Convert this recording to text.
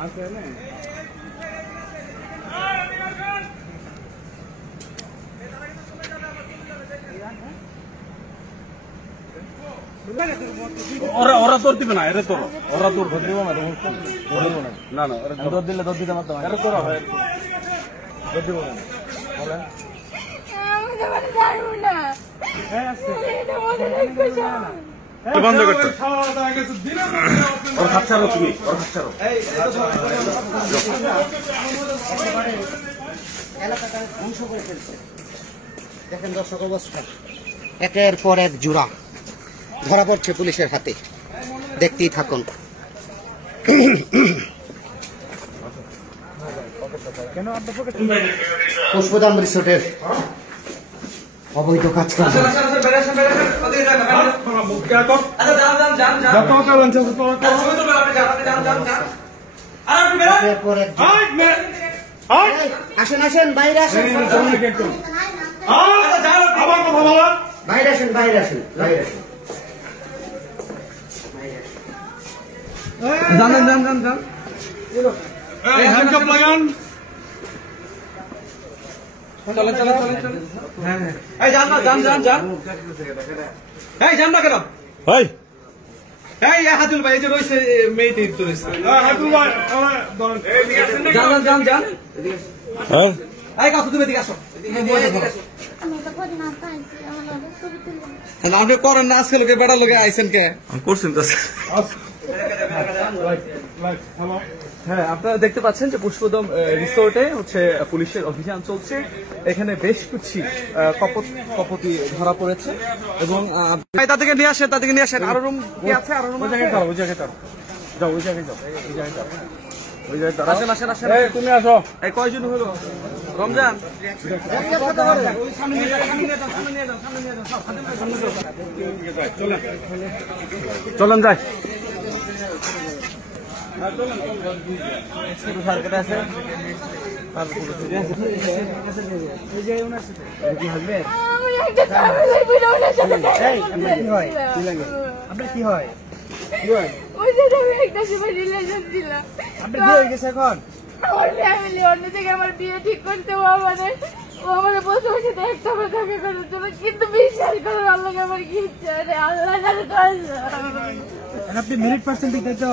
ওরা তোর দিবে না, এরে তোর ওরা তোর দিব না, না না তোর দিলে তোর দিতে পারতাম, এরে তোর হবে তোর দিব না। বলেন বন্ধ করতে ওর খাচ্ছারো, তুমি ওর খাচ্ছারো। এলাকাটা ধ্বংস করে ফেলছে। দেখেন দর্শক অবস্থা, একের পর এক জোড়া ধরা পড়ছে পুলিশের হাতে, দেখতেই থাকুন। পুষ্পধাম রিসোর্টের অবৈধ কাজ করছে। আসেন আসেন, বাইরে আসেন, বাইরে আসেন, বাইরে আসেন, বাইরে আসেন। জানেন জান জান জান হ্যান্ডকাপ লাগান। চলেন চলেন চলেন চলেন। হ্যাঁ এই যান না, যান যান যান, এই যান না কেন? এই এই হাতুল ভাই, এই যে রইছে মেয়েটি তো রইছে। হাতুল ভাই যান যান যান। হ্যাঁ এই কাছে তুমি এদিকে আসো, এদিকে আসো। আপনি করেন না, আজকে লোকে বেড়া লোকে আইছেন কে? করছেন তো। হ্যাঁ, আপনারা দেখতে পাচ্ছেন যে পুষ্পদম রিসোর্টে হচ্ছে পুলিশের অভিযান চলছে। এখানে বেশ কিছু কপতি ধরা পড়েছে এবং তাদেরকে নিয়ে আসেন, তাদেরকে নিয়ে আসেন। আরো রুম কি আছে? আরো রুম যাও, ওই জায়গায় যাও, ওই জায়গায় যাও, ওই জায়গায় যাও, ওই জায়গায় আসেন আসেন আসেন। তুমি আসো। এই কয়জন হলো? রমজান চলেন যাই। আপনার কি হয়? ওই যে আমি একটা সময় রিলেশন ছিলাম, আপনার বিয়ে হয়ে গেছে এখন? আমার ফ্যামিলি অন্য থেকে আমার বিয়ে ঠিক করতে, ও আমাদের বসে বসে একটা আমার দেখা করার জন্য, কিন্তু বিশ্বাস করার আল্লাহ আমার কি ইচ্ছা, আল্লাহ জানে তো। আপনি মেরিট পার্সেন্ট, তাই তো?